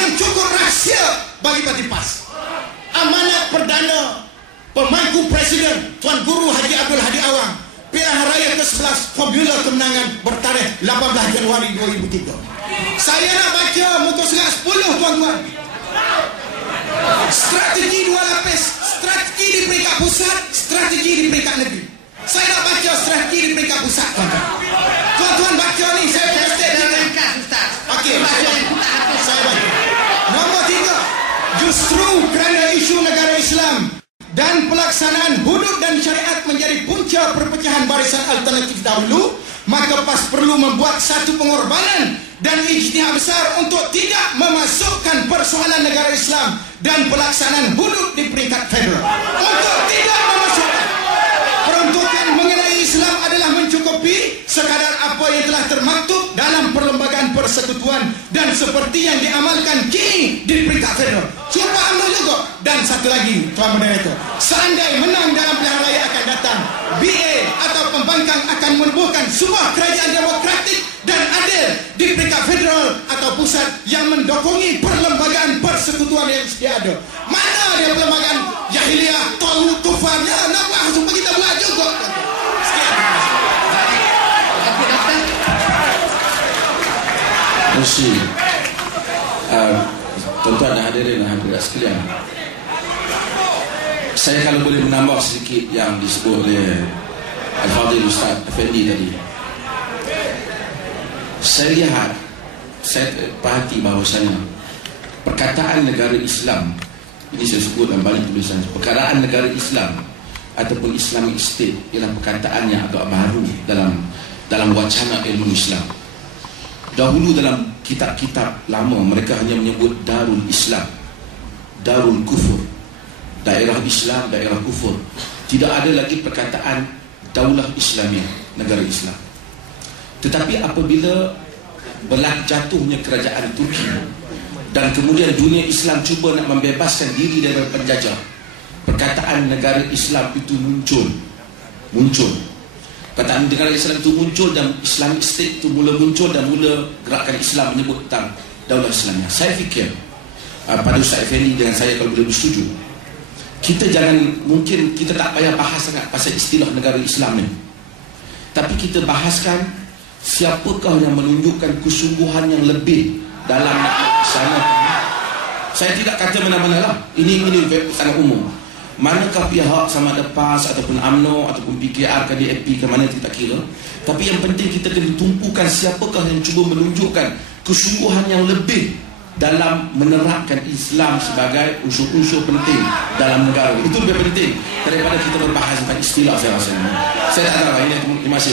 yang cukup rahsia bagi parti PAS. Amanat Perdana Pemangku Presiden Tuan Guru Haji Abdul Hadi Awang, pilihan raya ke-11 formula kemenangan bertarikh 18 Januari 2003. Saya nak baca muka surat 10 tuan-tuan. Strategi dua lapis, strategi di peringkat pusat, strategi di peringkat negeri. Saya nak baca strategi di peringkat pusat, tuan-tuan. Tuan-tuan baca ni, saya baca ringkas, Ustaz. Okey, saya baca. Nombor 3, justru kerana isu negara Islam dan pelaksanaan hudud dan syariat menjadi punca perpecahan barisan alternatif dahulu, maka PAS perlu membuat satu pengorbanan dan ijtihad besar untuk tidak memasukkan persoalan negara Islam dan pelaksanaan hudud di peringkat federal. Untuk tidak memasukkan. Peruntukan mengenai Islam adalah mencukupi sekadar apa yang telah termaktub dalam perlembagaan persekutuan dan seperti yang diamalkan kini di peringkat federal. Cuba amal juga. Dan satu lagi, Tuan Moderator, seandai menang dalam pilihan raya akan datang, BA atau pembangkang akan menubuhkan sebuah kerajaan demokratik dan adil di peringkat federal atau pusat yang mendokongi perlembagaan persekutuan yang sedia ada. Mana dia perlembagaan jahiliah, tauhid, kufarnya? Nampak supaya kita buat juga. Sekian. Terima kasih. Tuan-tuan dan hadirin hadirat sekalian, saya kalau boleh menambah sedikit yang disebut oleh Al-Fadhil Ustaz Effendi tadi. Saya lihat, saya perhati bahawasanya perkataan negara Islam, ini saya sebut dalam balik tulisan, perkataan negara Islam ataupun Islamic State ialah perkataan yang agak baru dalam wacana ilmu Islam. Dahulu dalam kitab-kitab lama mereka hanya menyebut Darul Islam, Darul Kufur, daerah Islam, daerah kufur. Tidak ada lagi perkataan Daulah Islamiyah, negara Islam. Tetapi apabila jatuhnya kerajaan Turki dan kemudian dunia Islam cuba nak membebaskan diri dari penjajah, perkataan negara Islam itu muncul. Perkataan negara Islam itu muncul dan Islamic State itu mula muncul dan mula gerakan Islam menyebut tentang Daulah Islamiyah. Saya fikir pada Ustaz Effendi dengan saya kalau boleh bersetuju, kita jangan, mungkin kita tak payah bahas sangat pasal istilah negara Islam ni, tapi kita bahaskan siapakah yang menunjukkan kesungguhan yang lebih dalam sana. Saya tidak kata mana-mana lah, ini sangat umum. Manakah pihak sama ada PAS ataupun UMNO ataupun PKR ke DAP ke mana kita tak kira, tapi yang penting kita kena tumpukan siapakah yang cuba menunjukkan kesungguhan yang lebih dalam menerapkan Islam sebagai unsur-unsur penting dalam negara. Itu lebih penting daripada kita berbahas tentang istilah. Saya rasa saya tak tahu ini masih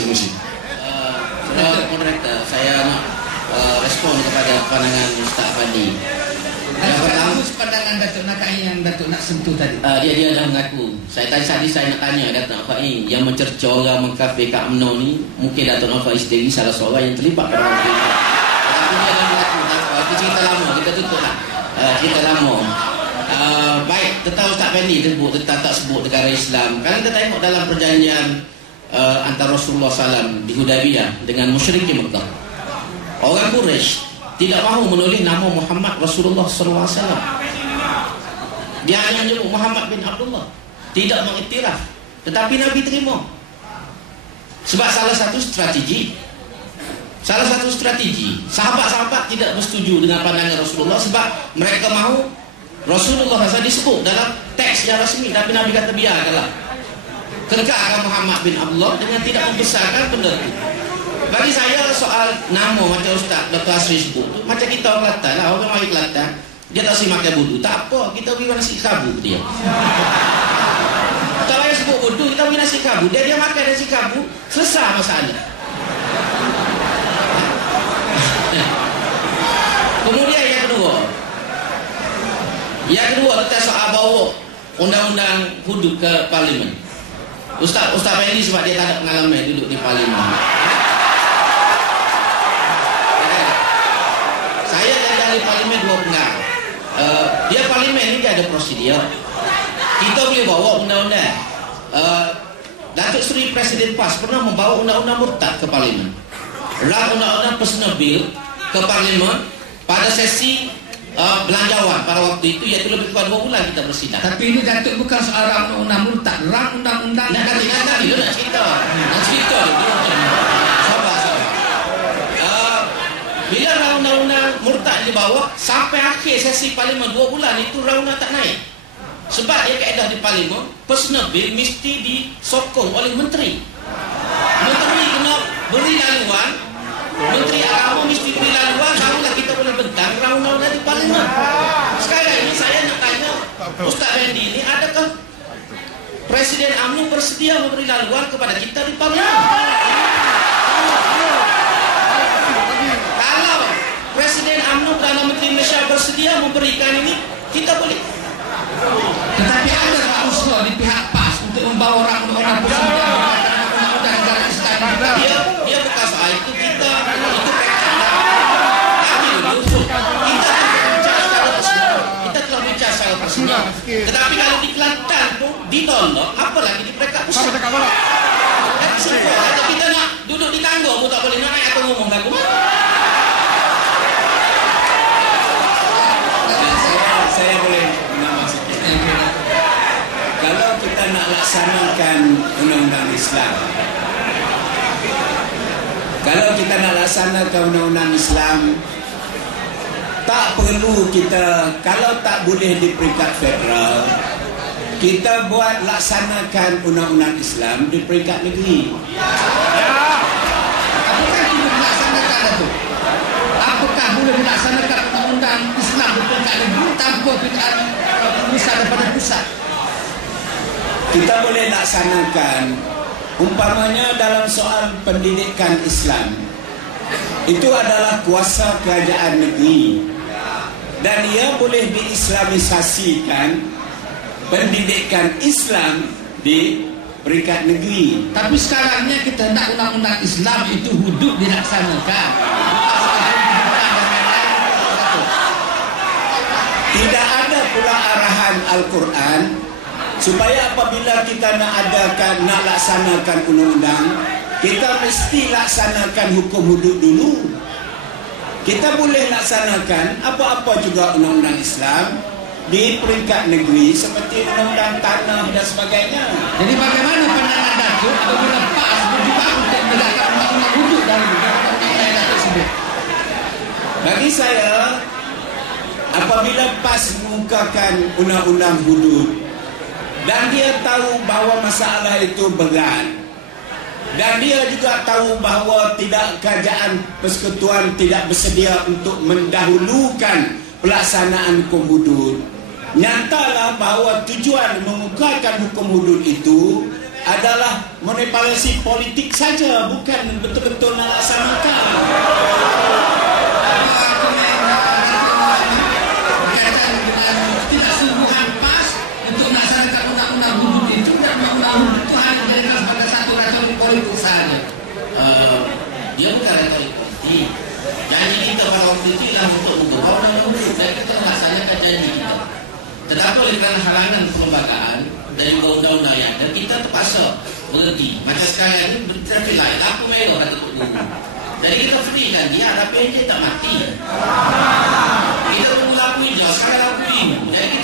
Moderator, saya nak respon kepada pandangan Ustaz Fandi. Yang pertama, pandangan Datuk Nakai yang Datuk nak sentuh tadi. Dia dah mengaku. Tadi saya nak tanya Datuk Nakai yang mencerca orang mengkafirkan UMNO ni, mungkin Datuk Nakai sendiri salah seorang yang terlibat dalam hal itu. Tapi dia dah mengaku. Itu cerita lama, kita tutup lah. Cerita lama. Baik, tentang Ustaz Fandi sebut tentang tak sebut negara Islam. Kalau kita tengok dalam perjanjian antara Rasulullah SAW di Hudaybiyah dengan musyrikin Mekah, orang Quraisy tidak mahu menulis nama Muhammad Rasulullah SAW. Dia hanya menyebut Muhammad bin Abdullah, tidak mengiktiraf. Tetapi Nabi terima. Sebab salah satu strategi sahabat-sahabat tidak bersetuju dengan pandangan Rasulullah, sebab mereka mahu Rasulullah SAW disebut dalam teks yang rasmi, tapi Nabi kata biarkanlah, kekalkan Muhammad bin Abdullah dengan tidak membesarkan benda itu. Bagi saya soal nama macam Ustaz Dr. Asri sebut tu, macam kita orang Kelantan lah, orang mari Kelantan dia tak si makan budu, tak apa, kita beri nasi kabu dia. Tak payah sebut budu, kita beri nasi kabu, dia makan nasi kabu, selesai masalah. Kemudian yang kedua kita soal bawa undang-undang hudud ke parlimen. Ustaz Fahli sebab dia tak ada pengalaman duduk di parlimen. Saya dari parlimen 2 penggal. Dia parlimen ni dia ada prosedur. Kita boleh bawa undang-undang. Datuk Seri Presiden PAS pernah membawa undang-undang murtad ke parlimen. Undang-undang personal bill ke parlimen pada sesi belanjawan pada waktu itu, iaitu lebih kurang 2 bulan kita bersidang. Tapi ini Datuk bukan soal undang-undang murtad, undang-undang. Nanti dia nak cerita. Sabar. Bila undang-undang murtad dibawa sampai akhir sesi parlimen 2 bulan itu undang-undang tak naik. Sebab dia kaedah di parlimen, personal bill mesti disokong oleh menteri. Menteri kena beri laluan, menteri agama mesti beri laluan, barulah kita boleh bentang undang-undang di parlimen. Sekarang ini saya nak tanya Ustaz Randy ini, adakah Presiden UMNO bersedia memberi laluan kepada kita di parlimen? Kalau Presiden UMNO Perdana Menteri Malaysia bersedia memberikan ini, kita boleh. Tetapi ada usaha di pihak PAS untuk membawa orang-orang undang-undang negara Islam. Dia bukan soal itu, kita itu kita telah bicara secara personal. Tetapi kalau di Kelantan pun ditolak, apa lagi di peringkat pusat? Kalau kita nak duduk di tangga pun tak boleh, nak naik atau ngomong lagu mana? Saya boleh menambah sikit. Kalau kita nak laksanakan undang-undang Islam, tak perlu kita, kalau tak boleh di peringkat federal, kita buat laksanakan undang-undang Islam di peringkat negeri. Apakah itu dilaksanakan itu? Apakah boleh dilaksanakan undang-undang Islam di peringkat negeri tanpa pusat daripada pusat? Kita boleh laksanakan, umpamanya dalam soal pendidikan Islam, itu adalah kuasa kerajaan negeri dan ia boleh diislamisasikan pendidikan Islam di peringkat negeri. Tapi sekarangnya kita nak undang-undang Islam itu hudud dilaksanakan. Tidak ada pula arahan Al-Quran supaya apabila kita nak laksanakan undang-undang, kita mesti laksanakan hukum hudud dulu. Kita boleh laksanakan apa-apa juga undang-undang Islam di peringkat negeri seperti undang-undang tanah dan sebagainya. Jadi bagaimana pandangan Datuk apabila PAS berjuang untuk menegakkan undang-undang hudud dari undang-undang Datuk tersebut? Bagi saya, apabila PAS mengukakan undang-undang hudud dan dia tahu bahawa masalah itu berat, dan dia juga tahu bahawa kerajaan persekutuan tidak bersedia untuk mendahulukan pelaksanaan hukum hudud, nyatalah bahawa tujuan mengukakan hukum hudud itu adalah manipulasi politik saja, bukan betul-betul melaksanakan. Tidak sungguhan PAS untuk melaksanakan undang-undang hudud itu, dan undang-undang hudud itu hanya dijadikan sebagai satu retorik politik saja. Dia bukan retorik politik. Janji kita pada waktu itu ialah untuk mengubah undang-undang hudud dan kita melaksanakan janji kita. Tetapi oleh kerana halangan perlembagaan dan juga undang-undang yang ada, kita terpaksa berhenti. Macam sekarang ini bertrafik lain, lampu merah kata Tok Guru. Jadi kita berikan dia, tapi dia tak mati. Kita tunggu lampu hijau, sekarang lampu hijau. Jadi